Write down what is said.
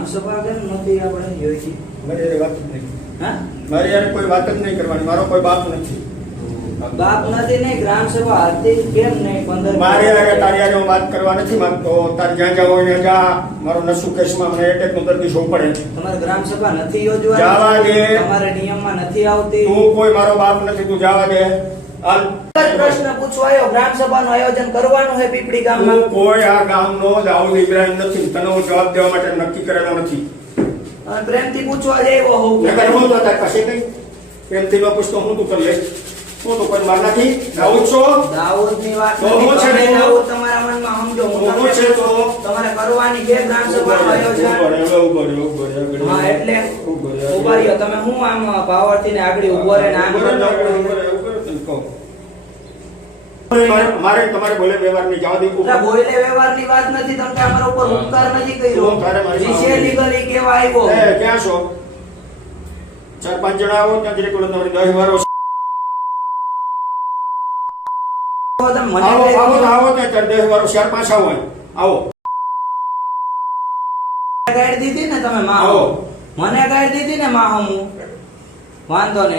ગ્રામ સભા કેમ નથી આપણે યોજી મારી વાત જ નહીં. હા? મારી હારે કોઈ વાત જ નહીં કરવાની. મારો કોઈ બાપ નથી. બાપ નથી નહીં ગ્રામ સભા હતી કેમ નહીં? પંદર મારી હારે તારી હારે હું વાત કરવા નથી માંગતો. તારે જ્યાં જાવ હોય ત્યાં જા. મારો નસુ કેસમાં મને એટેકનું દર્દી જોવું પડે તમારે ગ્રામ સભા નથી યોજવા જવા દે. તમારે નિયમમાં નથી આવતી? તું કોઈ મારો બાપ નથી. તું જવા દે. હાલ. પ્રશ્ન પૂછવાયો ગ્રામ સભાનું આયોજન કરવાનું હે પીપળી ગામમાં. કોઈ આ ગામનો દાઉદ ઇબ્રાહિમ નથી. તને હું જવાબ દેવા માટે નક્કી કરેલો નથી. અને પ્રેમથી પૂછવા જેવો હોઉં. નકર હું તો તાર પાસે કઈ પ્રેમથી ન પૂછતો હું તું કરી લે હું તો કોઈ માર નથી. દાઉદ છો? દાઉદની વાત તો હું છે દાઉદ તમારા મનમાં સમજો. હું છે તો? તમારે કરવાની છે ગ્રામ સભાનું આયોજન. ઊભો રહે, ઊભો રહે, આગળ હા એટલે ઊભો રહ્યો. તમે હું આમ પાવરથી ને આગળ ઊભો રહે? ને આગળ ઊભો રહે, ઊભો રહે, તને કહું. મારે- મારે તમારે બોલે વ્યવહાર નહીં જવા દેવું બોલે વ્યવહારની વાત નથી તમે અમારા ઉપર ઉપકાર નથી કર્યો. લીગલી કેવા આવ્યો. એ, ક્યાં છો? ચાર પાંચ જણા આવો ત્યાં જરીક તમારી દસ મને આવો આવો આવો ત્યાં ચાર દસ વારો ચાર પાંચ આવો આવો. ગાઈડ દીધી ને તમે માં આવો. મને ગાઈડ દીધી ને માં હું. વાંધો નહીં.